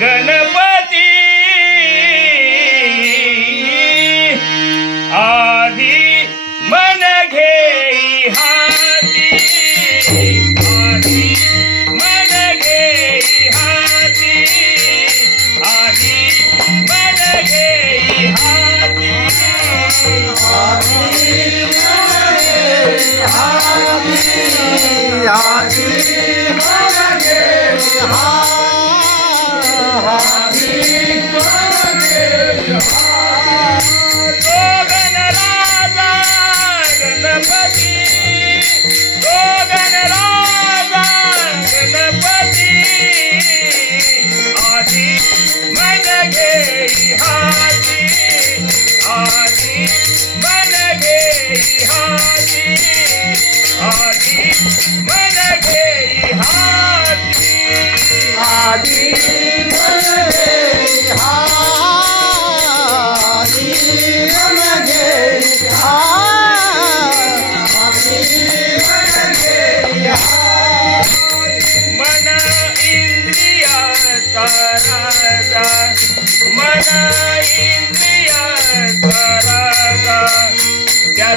ಗಣ Oh,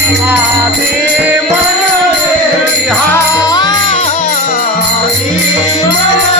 Hare Hare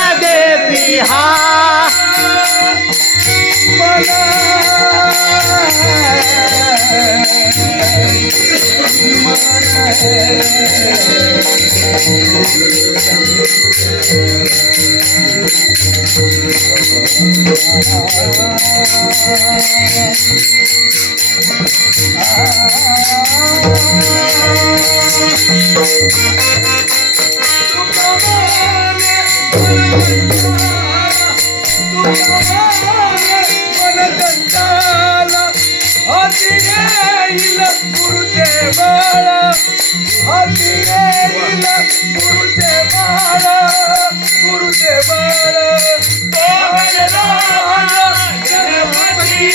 Ah हाती येईल गुरुचे बाळ गुरुचे बाळ गणपती.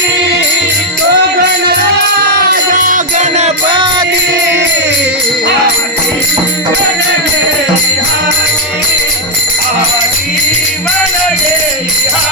गणपती.